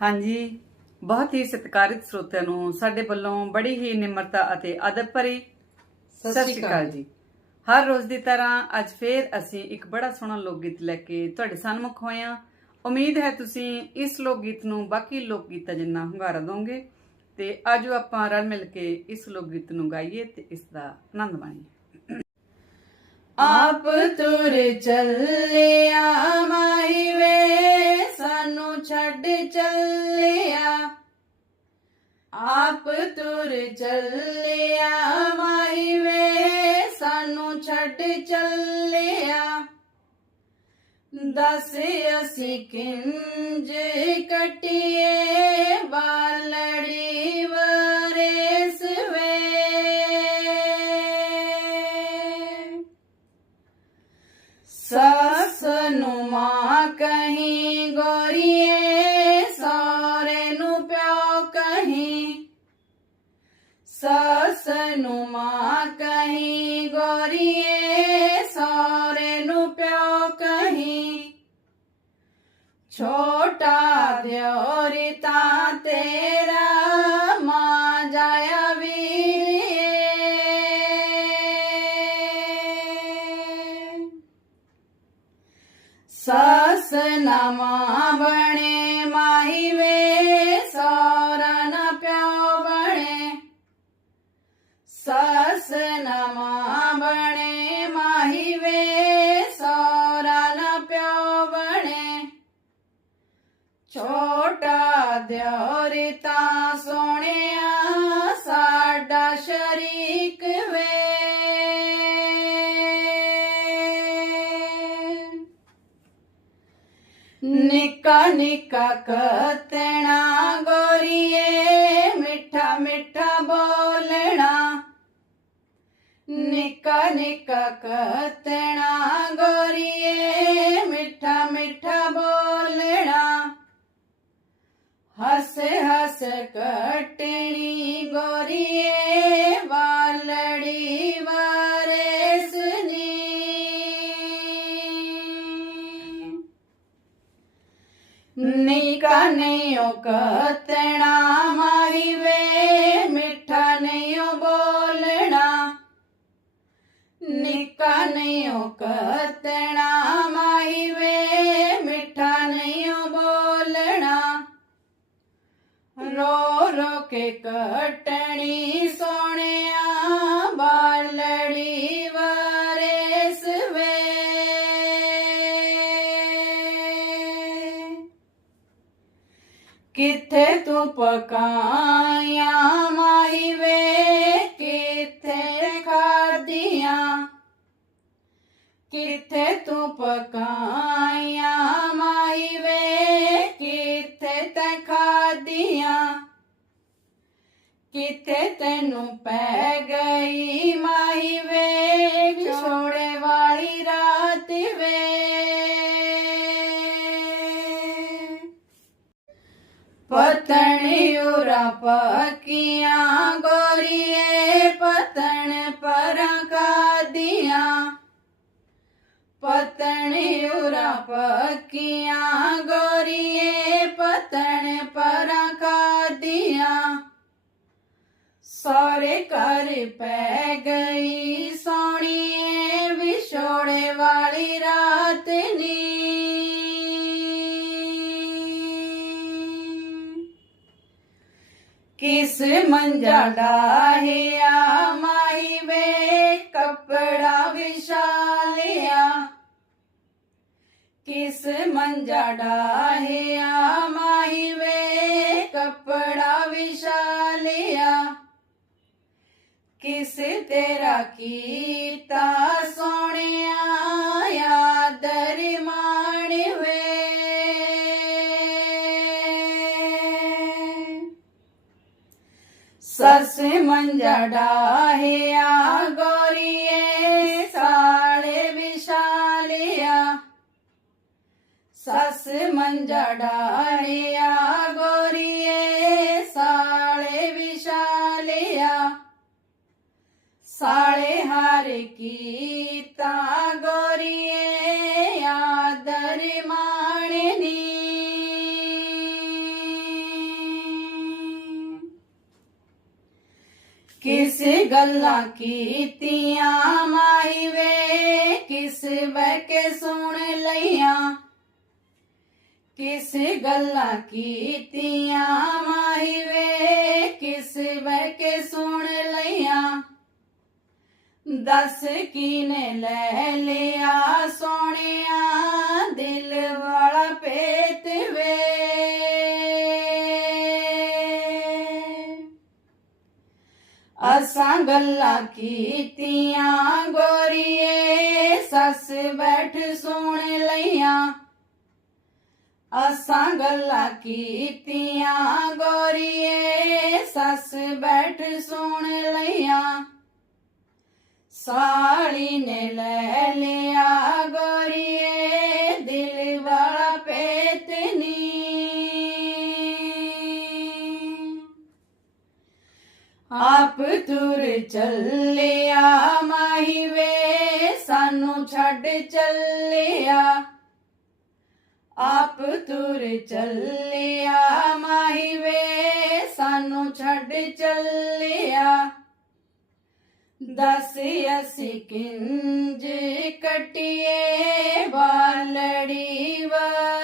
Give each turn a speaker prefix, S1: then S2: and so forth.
S1: ਹਾਂਜੀ ਬਹੁਤ ਹੀ ਸਤਿਕਾਰਿਤ ਸਰੋਤਿਆਂ ਨੂੰ ਸਾਡੇ ਵੱਲੋਂ ਬੜੀ ਹੀ ਨਿਮਰਤਾ ਅਤੇ ਅਦਬ ਭਰੀ
S2: ਸਤਿ ਸ਼੍ਰੀ
S1: ਅਕਾਲ ਜੀ। ਹਰ ਰੋਜ਼ ਦੀ ਤਰ੍ਹਾਂ ਅੱਜ ਫੇਰ ਅਸੀਂ ਇੱਕ ਬੜਾ ਸੋਹਣਾ ਲੋਕ ਗੀਤ ਲੈ ਕੇ ਤੁਹਾਡੇ ਸਾਹਮਣੇ ਹੋਏ ਹਾਂ। ਉਮੀਦ ਹੈ ਤੁਸੀਂ ਇਸ ਲੋਕ ਗੀਤ ਨੂੰ ਬਾਕੀ ਲੋਕ ਗੀਤਾਂ ਜਿੰਨਾ ਹੁੰਗਾਰਾ ਦੋਗੇ ਤੇ ਆਜੋ ਆਪਾਂ ਰਲ ਮਿਲ ਕੇ ਇਸ ਲੋਕ ਗੀਤ ਨੂੰ ਗਾਈਏ ਤੇ ਇਸ ਦਾ ਆਨੰਦ ਮਾਣੀਏ।
S2: ਆਪ ਤੁਰ ਚੱਲਿਆ ਮਾਈ ਵੇ। ਛੱਡ ਚੱਲਿਆ। ਆਪ ਤੁਰ ਚੱਲਿਆ ਮਾਈ ਵੇ, ਸਾਨੂੰ ਛੱਡ ਚੱਲਿਆ। ਦੱਸ ਅਸੀਂ ਕਿੰਜ ਕਟਿਏ ਬਾਲੜੀ ਸਸ ਨੂੰ ਮਾਂ ਕਹੀਂ, ਗੋਰੀਏ ਸੋਰੇ ਨੂੰ ਪਿਓ ਕਹੀਂ। ਛੋਟਾ ਦਿਓਰੀ ਤਾਂ ਤੇਰਾ, ਮਾਂ ਜਾਇਆ ਵੀਰੇ ਸਸ ਮਾਂ ਬਣੇ ਮਾਹੀ ਵੇ ਸ਼ਰੀਕ ਵੇ। ਨਿੱਕਾ ਨਿੱਕਾ ਕਤਣਾ ਗੋਰੀਏ, ਮਿੱਠਾ ਮਿੱਠਾ ਬੋਲਣਾ। ਨਿੱਕਾ ਨਿੱਕਾ ਕਤਣਾ ਗੋਰੀਏ, ਮਿੱਠਾ ਮਿੱਠਾ ਬੋਲਣਾ। ਹੱਸ ਹੱਸ ਕਟਣੀ નીકાનેયો કતણા મારી વે મીઠાનેયો બોલણા. નીકાનેયો કતણા ਪਕਾਇਆ ਮਾਈ ਵੇ ਕਿੱਥੇ ਖਾਦੀਆਂ ਕਿੱਥੇ ਤੂੰ ਪਕਾਇਆ ਮਾਈ ਵੇ ਕਿੱਥੇ ਤੈ ਖਾਦੀਆਂ ਕਿੱਥੇ ਤੈਨੂੰ ਪੈ ਗਈ ਮਾਈ ਪਤਣ ਪਕੀਆਂ ਗੋਰੀਏ ਪਤਣ ਪਰਾਂ ਕਾਦੀਆਂ। ਪਤਣ ਉਰਾ ਪਕੀਆਂ ਗੋਰੀਏ ਪਤਣ ਪਰਾਂ ਕਾਦੀਆਂ। ਸਾਰੇ ਘਰ ਪੈ ਗਈ ਸੋਹਣੀਏ, ਵਿਛੋੜੇ ਵਾਲੀ ਰਾਤ ਕਿਸ ਮੰਜਾ ਡਾਹਿਆ ਮਾਈ ਵੇ, ਕਪੜਾ ਵਿਛਾ ਲਿਆ ਕਿਸ ਮੰਜਾ ਡਾਹਿਆ ਮਾਈ ਵੇ, ਕਪੜਾ ਵਿਛਾ ਲਿਆ ਕਿਸ ਤੇਰਾ ਕੀਤਾ ਸਸ ਮੰਜਾ ਡਾਹਿਆ, ਗੋਰੀਏ ਸਾਲੇ ਵਿਸ਼ਾਲਿਆ ਸਸ ਮੰਜਾ ਡਾਹਿਆ, ਗੋਰੀਏ ਸਾਲੇ ਵਿਸ਼ਾਲਿਆ ਸਾਲੇ ਹਾਰ ਕੀਤਾ, ਗੋਰੀਏ ਆਦਰ ਕਿਸ ਗੱਲਾਂ ਕੀਤੀਆਂ? ਮਾਹੀ ਵੇ, ਕਿਸ ਬਹਿ ਕੇ ਸੁਣ ਲਈਆਂ? ਕਿਸ ਗੱਲਾਂ ਕੀਤੀਆਂ? ਮਾਹੀ ਵੇ, ਕਿਸ ਬਹਿ ਕੇ ਸੁਣ ਲਈਆਂ? ਦੱਸ ਕੀਨੇ ਲੈ ਲਿਆ ਸੋਹਣਿਆ? ਦਿਲ ਵਾਲਾ ਪੇਤ ਵੇ। ਅਸਾਂ ਗੱਲਾਂ ਕੀਤੀਆਂ, ਗੋਰੀਏ, ਸੱਸ ਬੈਠ ਸੁਣ ਲਈਆਂ। ਅਸਾਂ ਗੱਲਾਂ ਕੀਤੀਆਂ, ਗੋਰੀਏ, ਸੱਸ ਬੈਠ ਸੁਣ ਲਈਆਂ। ਸਾਲੀ ਨੇ ਲੈ ਲਿਆ ਗੋਰੀਏ आप तुर चलिया माही वे, सानू छड़ चलिया आप तुर चलिया माही वे, सानू छड़ चलिया दस असी किंज कटिए, बालड़ी वा